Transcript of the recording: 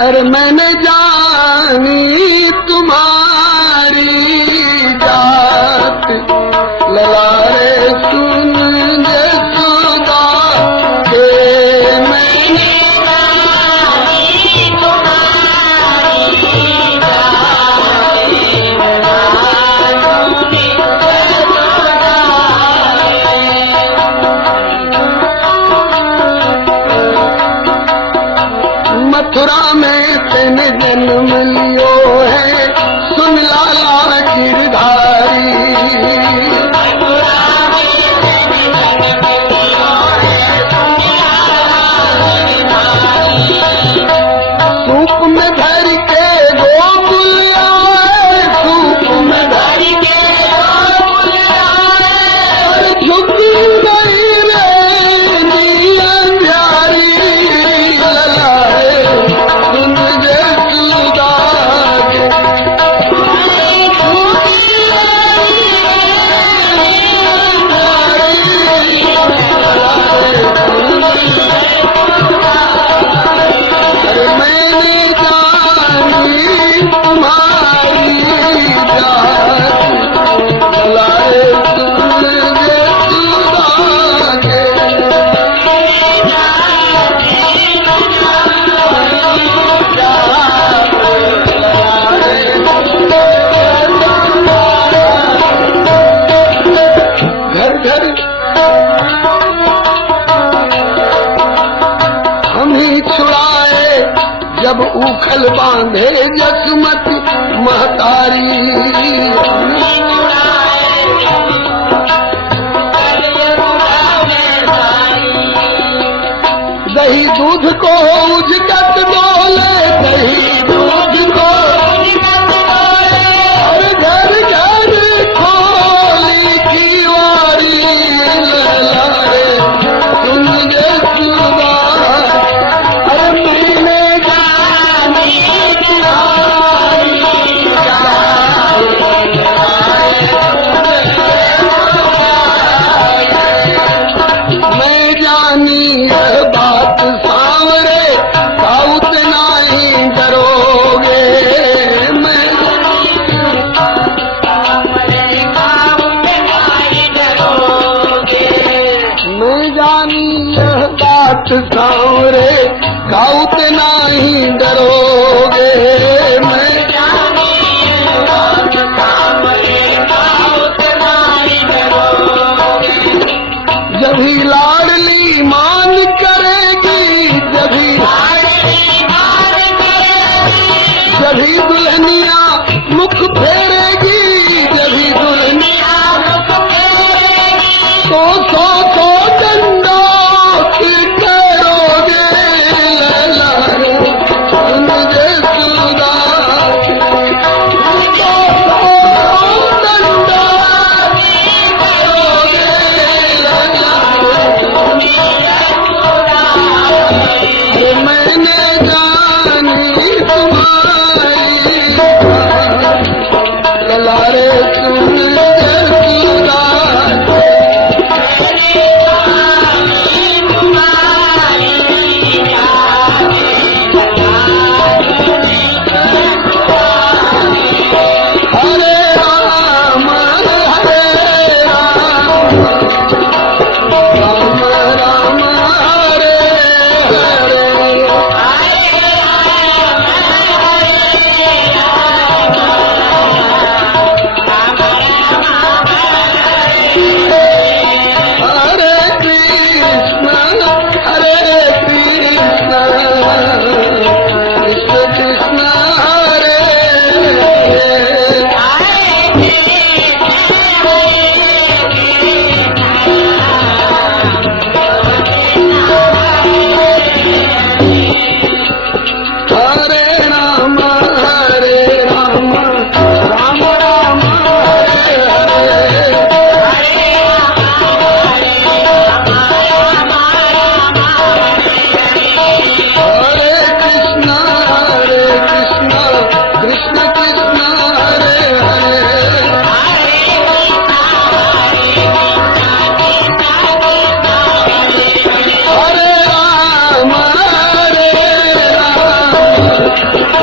अरे मैंने जानी तुम्हारी जात, ललारे सुन जसोदा के। मैंने जानी तुम्हारी जात, मथुरा में तेने जन्म लियो है, सुन लाला गिरधारी। सूप में भर के गोकुल आए, सूप में भर के गोकुल आए, झुक गई रे अंधारी, ललाए सुन जसोदा के। अरे मैंने जानी तुम्हारी जात, ललाए सुन जसोदा के। घर घर हम ही छुड़ाए, जब उखल बांधे जसमत महतारी। दही दूध को उजगत डोले, दही दूध को उजगत डोले, और घर घर खोली किवारी, ललाए सुन जसोदा। अरे मैंने जानी तुम्हारी जात, मैं जानी यह बात सांवरे, साउत नहीं डरोगे। मैं जानी यह बात सांवरे, साउत नहीं डरोगे। मैं जानी यह बात सांवरे, साउत नहीं डरोगे। जब ही लाडली मान करेगी, जब ही लाडली मान करेगी, जब ही दुल्हनिया मुख फेरेगी, जब ही दुल्हनिया मुख फेरेगी, तो सौ सौ डंडा फिर करोगे, ललाए सुन जसोदा के। तो सौ डंडा फिर करोगे, ललाए मैंने जानी तुम्हारी है